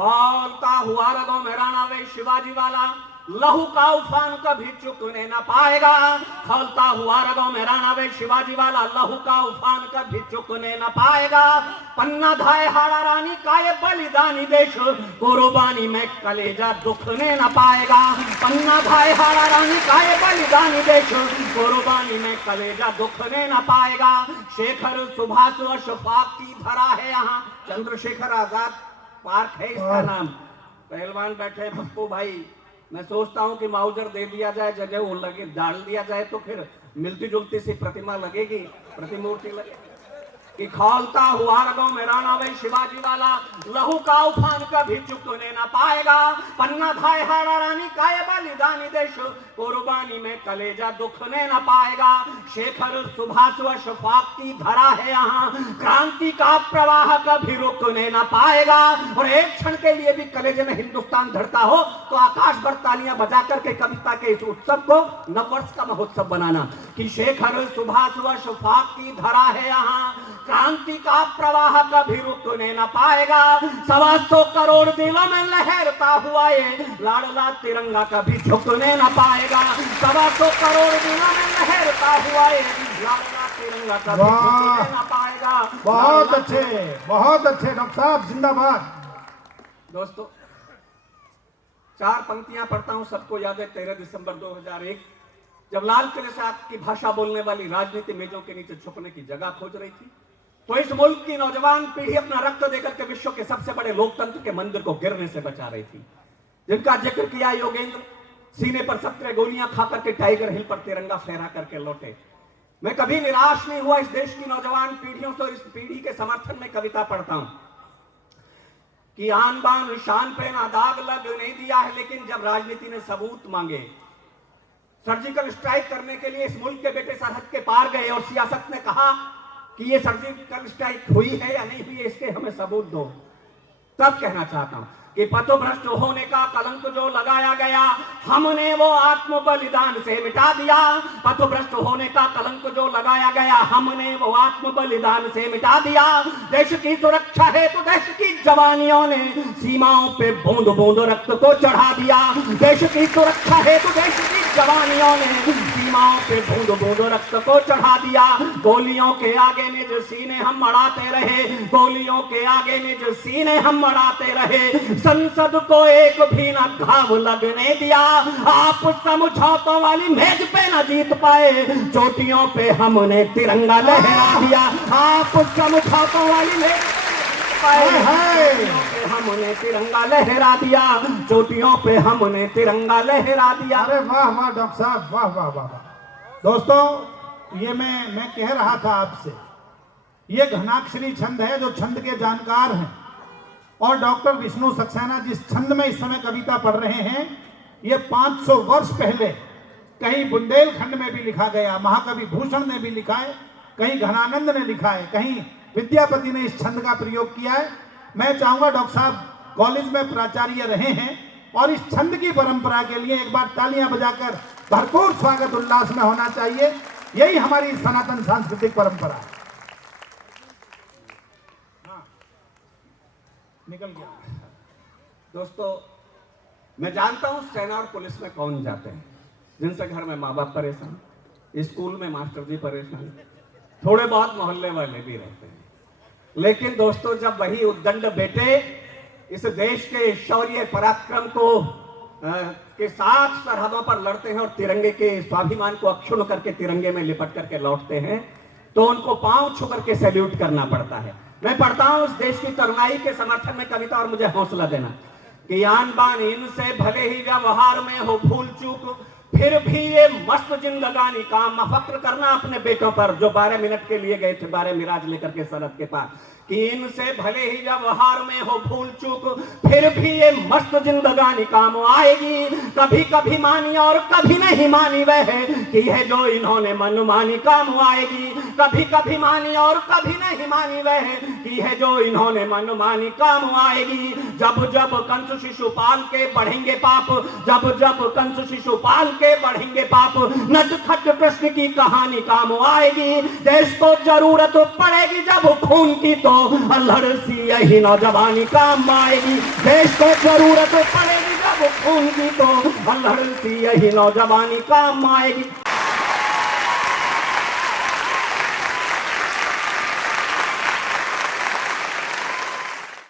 खौलता हुआ रगों में राणा वे शिवाजी वाला, लहू का उफान कभी चुकने न पाएगा। खौलता हुआ रगों में राणा वे शिवाजी वाला, लहू का उफान कभी चुकने न पाएगा। पन्ना धाए हाड़ा रानी का ये बलिदानी देश, कुर्बानी में कलेजा दुखने न पाएगा। पन्ना धाए हाड़ा रानी का ये बलिदानी देश, कुर्बानी में कलेजा दुखने न पाएगा। शेखर सुभाष व शफाक की धरा है यहाँ, चंद्रशेखर आजाद पार्क है इसका नाम। पहलवान बैठे पप्पू भाई, मैं सोचता हूं कि माउजर दे दिया जाए, जगह वो लगे डाल दिया जाए तो फिर मिलती जुलती सी प्रतिमा लगेगी, प्रतिमूर्ति लगेगी। कि खौलता हुआ रगों में राणा वे शिवाजी वाला, लहू का उफान कभी चुकने न पाएगा। पन्ना धाए हाड़ा रानी का ये बलिदानी देश, कुर्बानी में कलेजा दुखने न पाएगा। शेखर सुभाष व शफाक की धरा है यहाँ, क्रांति का प्रवाह कभी रुकने न पाएगा। और एक क्षण के लिए भी कलेजे में हिंदुस्तान धड़ता हो तो आकाश भर तालियां बजा करके कविता के इस उत्सव को नववर्ष का महोत्सव बनाना। कि शेखर सुभाष व शफाक की धरा है यहाँ, क्रांति का प्रवाह कभी रुकने न पाएगा। 125 करोड़ दिलों में लहरता हुआ ये लाडला तिरंगा कभी झुकने न पाएगा। 125 करोड़ दिलों में लहरता हुआ ये लाडला तिरंगा कभी झुकने न पाएगा। बहुत अच्छे डॉक्टर साहब, जिंदाबाद। दोस्तों, 4 पंक्तियां पढ़ता हूं, सबको याद है। 13 दिसंबर 2001 जब लाल किले से आपकी भाषा बोलने वाली राजनीति मेजों के नीचे छुपने की जगह खोज रही थी, तो इस मुल्क की नौजवान पीढ़ी अपना रक्त देकर के विश्व के सबसे बड़े लोकतंत्र के मंदिर को गिरने से बचा रही थी, जिनका जिक्र किया योगेंद्र। सीने पर 17 गोलियां खाकर के टाइगर हिल पर तिरंगा फहरा करके लौटे। मैं कभी निराश नहीं हुआ इस देश की नौजवान पीढ़ियों से, और इस पीढ़ी के समर्थन में कविता पढ़ता हूं कि आन बान शान पे ना दाग लग नहीं दिया है, लेकिन जब राजनीति ने सबूत मांगे, सर्जिकल स्ट्राइक करने के लिए इस मुल्क के बेटे सरहद के पार गए और सियासत ने कहा कि ये सर्जिकल स्ट्राइक हुई है या नहीं हुई है, इसके हमें सबूत दो। तब कहना चाहता हूं कि पथभ्रष्ट होने का कलंक जो लगाया गया, हमने वो आत्म बलिदान से मिटा दिया। पथभ्रष्ट होने का कलंक जो लगाया गया, हमने वो आत्म बलिदान से मिटा दिया। देश की सुरक्षा है तो देश की जवानियों ने सीमाओं पे बूंद बूंद रक्त को चढ़ा दिया। देश की सुरक्षा है तो देश की जवानियों ने सीमाओं पे बूंद बूंद रक्त को चढ़ा दिया। गोलियों के आगे निज सीने हम अड़ाते रहे, गोलियों के आगे निज सीने हम अड़ाते रहे। संसद को एक भी न घाव लगने दिया। आप समझौतों वाली मेज पे न जीत पाए, चोटियों पे हमने तिरंगा लहरा दिया। आप समझौतों वाली मेज हमने तिरंगा लहरा दिया, चोटियों पे हमने तिरंगा लहरा दिया। अरे वाह वाह डॉक्टर साहब, वाह वाह वाह। दोस्तों, ये मैं कह रहा था आपसे, ये घनाक्षरी छंद है जो छंद के जानकार हैं, और डॉक्टर विष्णु सक्सेना जिस छंद में इस समय कविता पढ़ रहे हैं, ये 500 वर्ष पहले कहीं बुंदेलखंड में भी लिखा गया, महाकवि भूषण ने भी लिखा है, कहीं घनानंद ने लिखा है, कहीं विद्यापति ने इस छंद का प्रयोग किया है। मैं चाहूंगा डॉक्टर साहब कॉलेज में प्राचार्य रहे हैं, और इस छंद की परंपरा के लिए एक बार तालियां बजाकर भरपूर स्वागत उल्लास में होना चाहिए। यही हमारी सनातन सांस्कृतिक परंपरा है। निकल गया। दोस्तों, मैं जानता हूं सेना और पुलिस में कौन जाते हैं, जिनसे घर में माँ बाप परेशान, स्कूल में मास्टर जी परेशान, थोड़े बहुत मोहल्ले वाले भी रहते हैं। लेकिन दोस्तों, जब वही उद्दंड बेटे इस देश के शौर्य पराक्रम को के साथ सरहदों पर लड़ते हैं और तिरंगे के स्वाभिमान को अक्षुण्ण करके तिरंगे में लिपट करके लौटते हैं, तो उनको पांव छू करके सैल्यूट करना पड़ता है। मैं पढ़ता हूं इस देश की तरुणाई के समर्थन में कविता, और मुझे हौसला देना कि आन बान इनसे भले ही व्यवहार में हो भूल चूक, फिर भी ये मस्त जिंदगानी का मफक्र करना अपने बेटों पर, जो 12 मिनट के लिए गए थे 12 मिराज लेकर के सरहद के पास, कि इनसे भले ही व्यवहार में हो भूल चूक, फिर भी ये मस्त जिंदगानी काम आएगी। कभी कभी मानी और कभी नहीं मानी वह है कि है जो इन्होंने मनमानी काम आएगी। कभी कभी मानी और कभी नहीं मानी वह की है जो इन्होंने मनमानी काम आएगी। जब जब कंस शिशुपाल के बढ़ेंगे पाप, जब जब कंस शिशुपाल के बढ़ेंगे पाप, नटखट कृष्ण की कहानी काम आएगी। देश को जरूरत पड़ेगी जब खून की तो अल्हड़ सी यही नौजवानी काम आएगी। देश को जरूरत पड़ेगी जब खून की तो अल्हड़ सी यही नौजवानी काम आएगी।